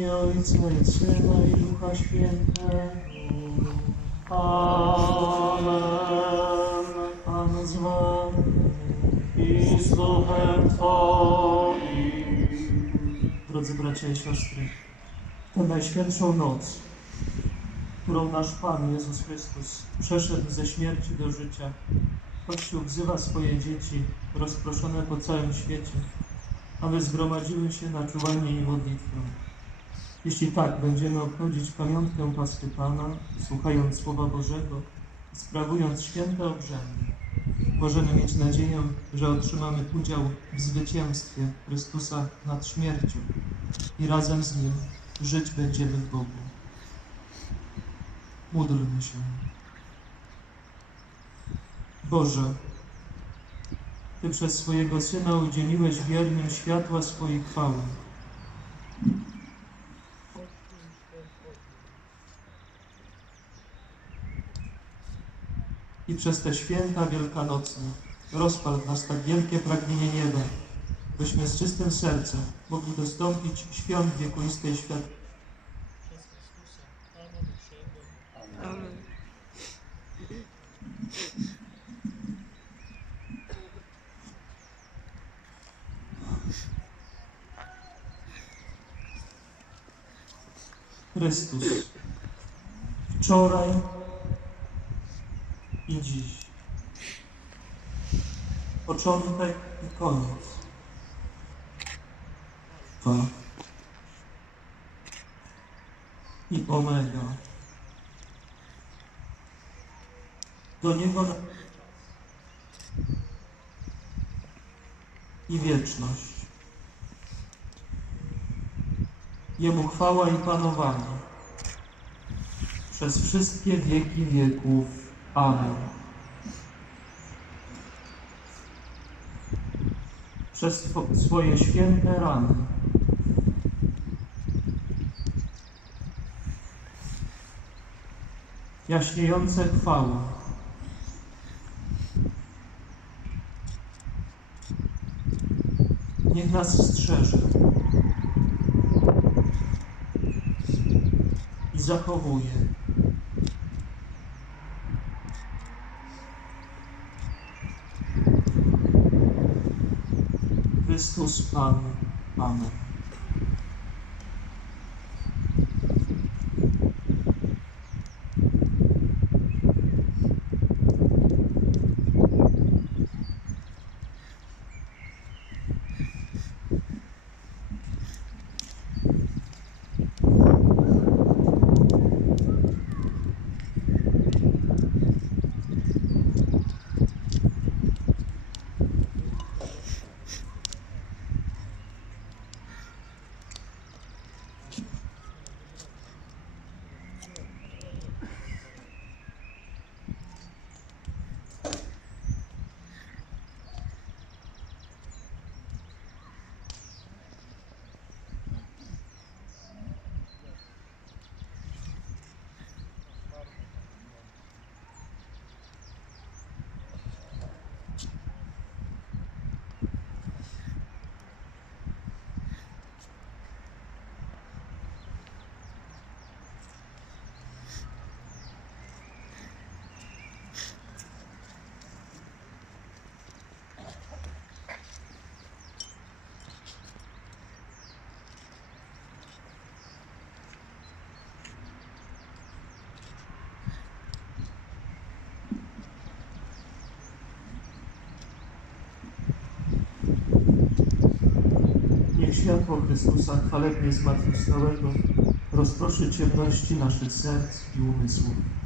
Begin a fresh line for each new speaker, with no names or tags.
imię Ojca i Syna i Ducha Świętego. Amen. Pan z wami i z duchem Twoim. Drodzy bracia i siostry, tę najświętszą noc, którą nasz Pan Jezus Chrystus przeszedł ze śmierci do życia, Kościół wzywa swoje dzieci rozproszone po całym świecie, aby zgromadziły się na czuwanie i modlitwę. Jeśli tak będziemy obchodzić pamiątkę Paschy Pana, słuchając Słowa Bożego sprawując święte obrzędy, możemy mieć nadzieję, że otrzymamy udział w zwycięstwie Chrystusa nad śmiercią i razem z Nim żyć będziemy w Bogu. Módlmy się. Boże, Ty przez swojego Syna udzieliłeś wiernym światła swojej chwały. I przez te święta wielkanocne rozpal w nas tak wielkie pragnienie nieba, byśmy z czystym sercem mogli dostąpić świąt wiekuistej świat. Przez Chrystusa, Pana naszego.
Amen.
Chrystus wczoraj i dziś. Początek i koniec. Alfa i Omega. Do Niego i wieczność. Jemu chwała i panowanie przez wszystkie wieki wieków. Amen. Przez swo- swoje święte rany jaśniejące chwała niech nas strzeże i zachowuje. Chrystus Pan. Amen. Światło Chrystusa chwalebnie zmartwychwstałego rozproszy ciemności naszych serc i umysłów.